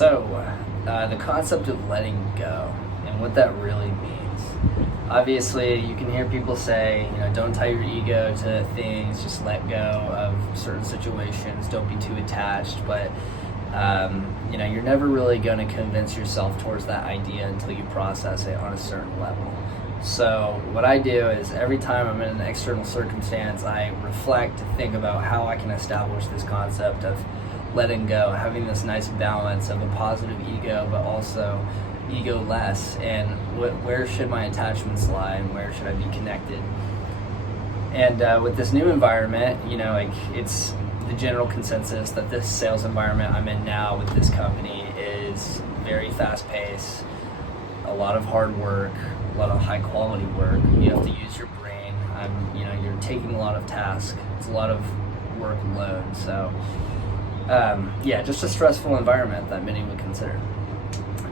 The concept of letting go and what that really means. Obviously, you can hear people say, don't tie your ego to things, just let go of certain situations, don't be too attached. But, you're never really going to convince yourself towards that idea until you process it on a certain level. So what I do is every time I'm in an external circumstance, I reflect, think about how I can establish this concept of letting go, having this nice balance of a positive ego, but also ego less, and where should my attachments lie and where should I be connected. And with this new environment, it's the general consensus that this sales environment I'm in now with this company is very fast paced, a lot of hard work, a lot of high quality work. You have to use your brain. You're taking a lot of tasks. It's a lot of workload. So just a stressful environment that many would consider.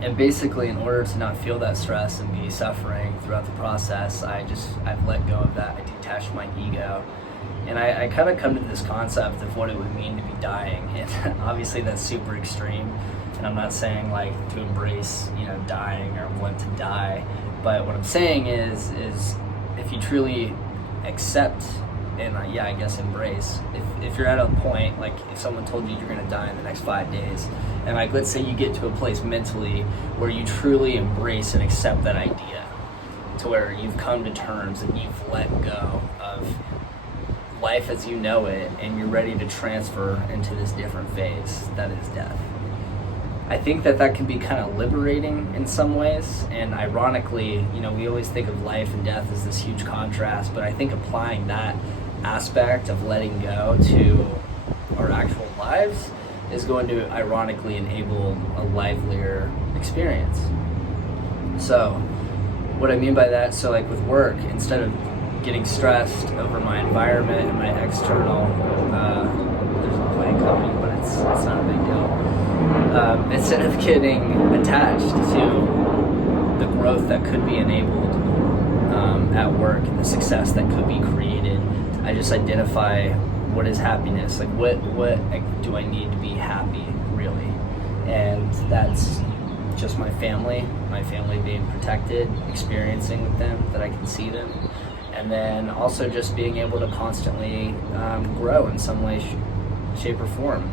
And basically, in order to not feel that stress and be suffering throughout the process, I've let go of that. I detached my ego. And I kind of come to this concept of what it would mean to be dying. And obviously that's super extreme. And I'm not saying to embrace, dying or want to die. But what I'm saying is if you truly accept and embrace, if you're at a point, if someone told you you're going to die in the next 5 days, and let's say you get to a place mentally where you truly embrace and accept that idea, to where you've come to terms and you've let go of life as you know it, and you're ready to transfer into this different phase that is death. I think that can be kind of liberating in some ways, and ironically, we always think of life and death as this huge contrast, but I think applying that aspect of letting go to our actual lives is going to ironically enable a livelier experience. So what I mean by that, with work, instead of getting stressed over my environment and my external, there's a plane coming, but it's not a big deal. Instead of getting attached to the growth that could be enabled at work and the success that could be created, I just identify what is happiness. What do I need to be happy, really? And that's just my family being protected, experiencing with them, that I can see them. And then also just being able to constantly grow in some way, shape, or form.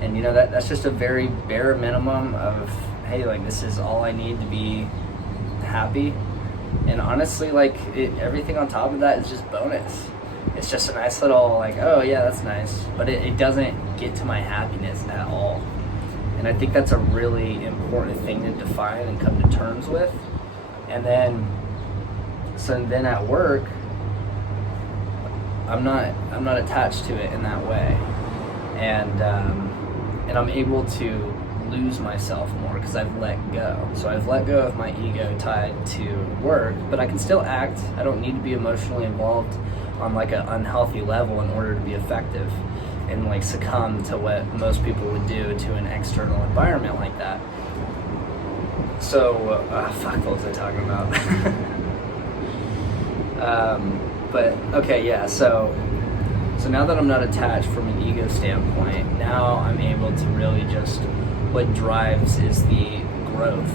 And that's just a very bare minimum of, hey, this is all I need to be happy. And honestly, everything on top of that is just bonus. It's just a nice little, oh yeah, that's nice. But it doesn't get to my happiness at all. And I think that's a really important thing to define and come to terms with. And then at work, I'm not attached to it in that way, and I'm able to lose myself more because I've let go. So I've let go of my ego tied to work, but I can still act. I don't need to be emotionally involved on an unhealthy level in order to be effective and succumb to what most people would do to an external environment like that. So what was I talking about? So now that I'm not attached from an ego standpoint, now I'm able to really just, what drives is the growth,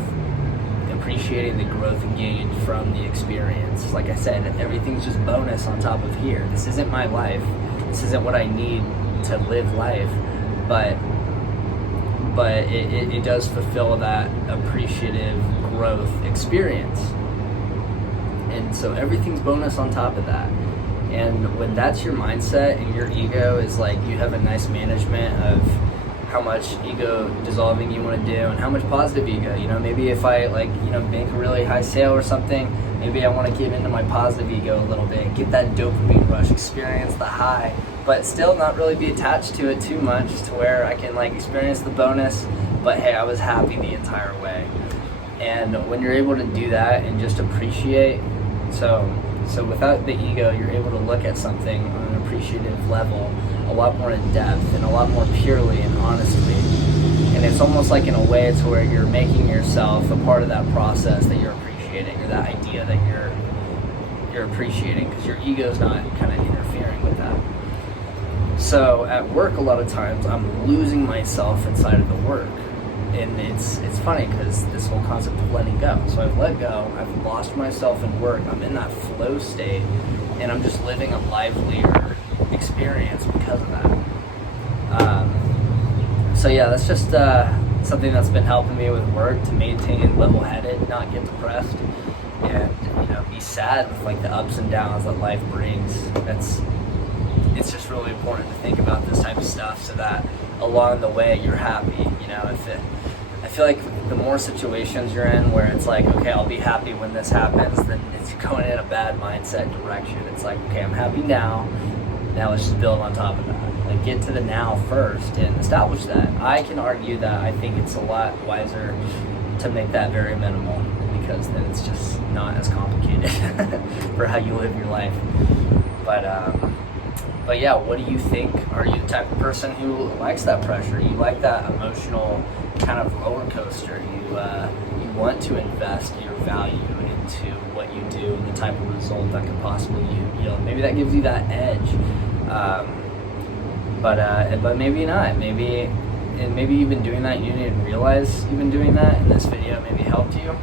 appreciating the growth gained from the experience. Like I said, everything's just bonus on top of here. This isn't my life. This isn't what I need to live life, but it does fulfill that appreciative growth experience. And so everything's bonus on top of that. And when that's your mindset and your ego is you have a nice management of how much ego dissolving you want to do and how much positive ego, maybe if I make a really high sale or something, maybe I want to give into my positive ego a little bit, get that dopamine rush, experience the high, but still not really be attached to it too much to where I can experience the bonus, but hey, I was happy the entire way. And when you're able to do that and just appreciate, so without the ego, you're able to look at something on an appreciative level a lot more in depth and a lot more purely and honestly. And it's almost in a way to where you're making yourself a part of that process that you're appreciating, or that idea that you're appreciating, because your ego's not kind of interfering with that. So at work, a lot of times I'm losing myself inside of the work. and it's funny because this whole concept of letting go. So I've let go. I've lost myself in work. I'm in that flow state, and I'm just living a livelier experience because of that. So yeah, that's just something that's been helping me with work, to maintain level-headed, not get depressed, and be sad with like the ups and downs that life brings. It's just really important to think about this type of stuff so that along the way you're happy. I feel like the more situations you're in where it's like, okay, I'll be happy when this happens, then it's going in a bad mindset direction. It's like, okay, I'm happy now let's just build on top of that. Like, get to the now first and establish that. I can argue that I think it's a lot wiser to make that very minimal, because then it's just not as complicated for how you live your life. But yeah, what do you think? Are you the type of person who likes that pressure? You like that emotional kind of roller coaster? You want to invest your value into what you do and the type of result that could possibly yield. Maybe that gives you that edge. But maybe not. Maybe you've been doing that. You didn't even realize you've been doing that, and this video maybe helped you.